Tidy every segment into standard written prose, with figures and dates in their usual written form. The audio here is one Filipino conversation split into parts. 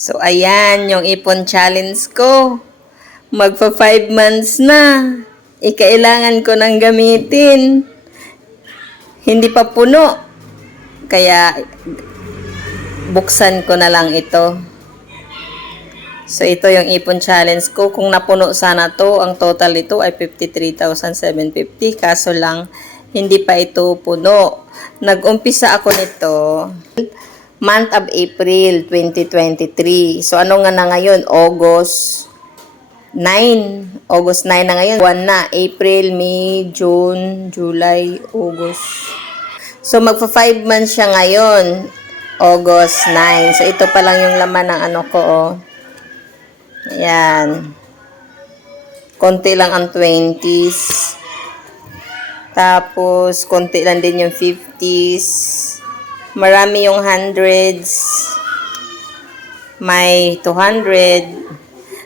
So, ayan, yung ipon challenge ko. Magpa 5 months na. Kailangan ko nang gamitin. Hindi pa puno. Kaya, buksan ko na lang ito. So, ito yung ipon challenge ko. Kung napuno sana to, ang total nito ay 53,750. Kaso lang, hindi pa ito puno. Nag-umpisa ako nito month of April 2023. So, ano nga na ngayon? August 9. August 9 na ngayon. Buwan na. April, May, June, July, August. So, magpa 5 months siya ngayon. August 9. So, ito pa lang yung laman ng ano ko, oh. Ayan. Konti lang ang 20s. Tapos, konti lang din yung 50s. Marami yung 100s. May 200.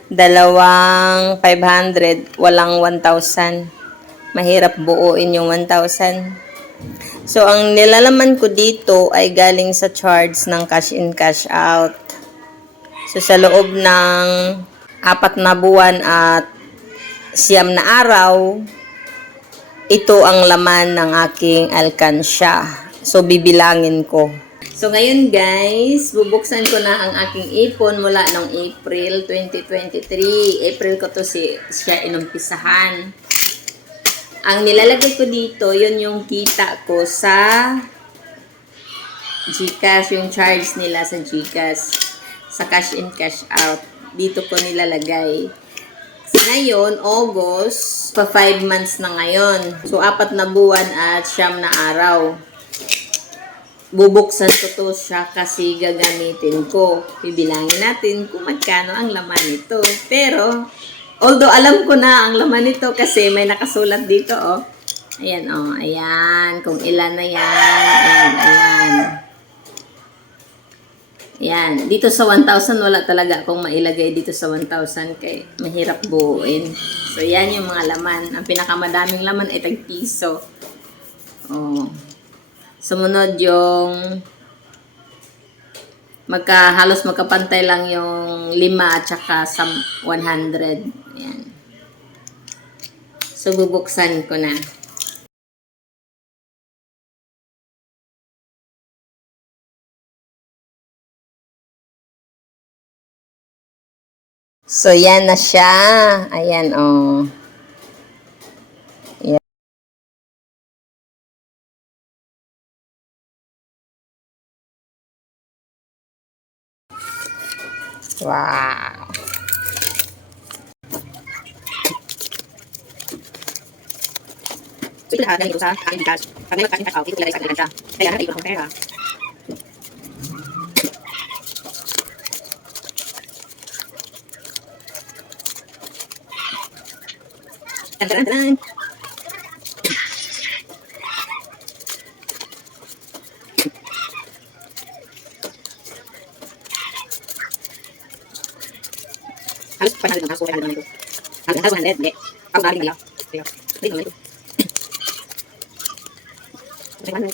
Dalawang 500. Walang 1,000. Mahirap buuin yung 1,000. So, ang nilalaman ko dito ay galing sa charts ng cash in, cash out. So, sa loob ng 4 na buwan at 9 na araw, ito ang laman ng aking alkansya. So, bibilangin ko. So, ngayon guys, bubuksan ko na ang aking ipon mula noong April 2023. April ko to siya inumpisahan. Ang nilalagay ko dito, yun yung kita ko sa GCash, yung charge nila sa GCash. Sa cash in, cash out. Dito ko nilalagay. Ngayon, August, pa 5 months na ngayon. So, 4 na buwan at 9 na araw. Bubuksan ko to siya kasi gagamitin ko. Bibilangin natin kung magkano ang laman nito. Pero, although alam ko na ang laman nito kasi may nakasulat dito, oh. Ayan, oh. Ayan. Kung ilan na yan. Ayan, ayan. Yan. Dito sa 1,000, wala talaga akong mailagay dito sa 1,000 kay mahirap buuin. So, yan yung mga laman. Ang pinakamadaming laman ay tag-piso. Oh. Sumunod yung halos magkapantay lang yung 5 at saka 100. Yan. So, bubuksan ko na. So, yan na siya. Ayan, oh. Yan. Wow. So, ito lahat ganito sa aking bigas. Pag may magkasing cash out, ito ilalagay sa akin siya. Kaya nakaiwan akong pera. Tan-tan-tan! Halos 500 lang, halos 400 lang ito. Halos 100, hindi. Halos galing na lang. Dito lang ito. 500.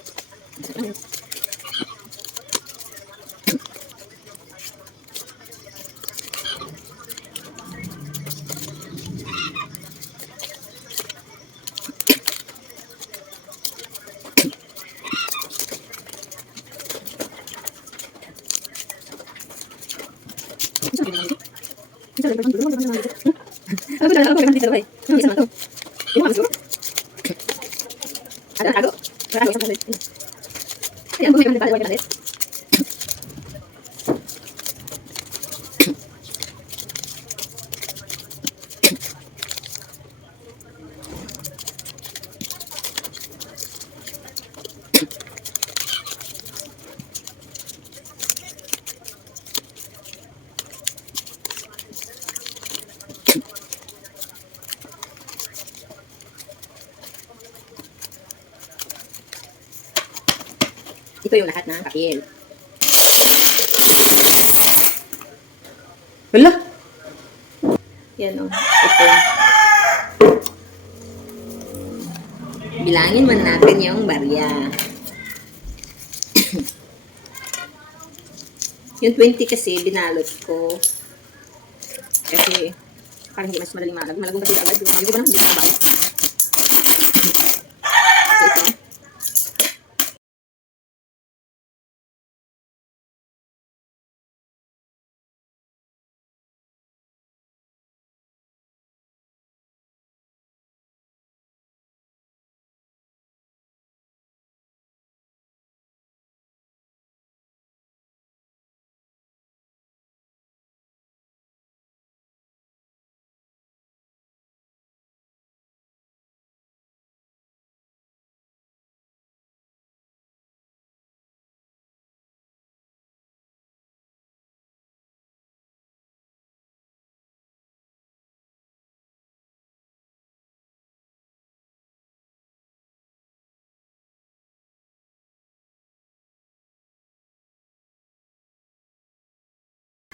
Ito yung lahat ng papel. Wala. Yan o. Ito. Bilangin man natin yung barya. Yung 20 kasi, binalot ko. Kasi, parang hindi mas madaling malag. Malagong kasi agad. Yung iba na, hindi nakabalik. So, ito.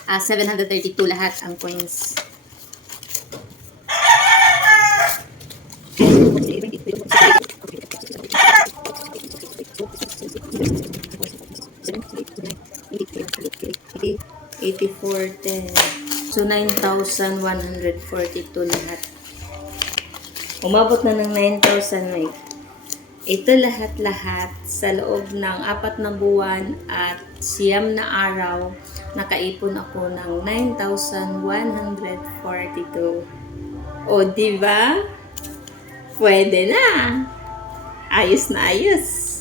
Ah, 732 lahat ang coins. $84.10. So, 9,142 lahat. Umabot na ng 9,000 may. Ito lahat-lahat sa loob ng 4 na buwan at 9 na araw, nakaipon ako ng 9,142. O, diba? Pwede na. Ayos na ayos.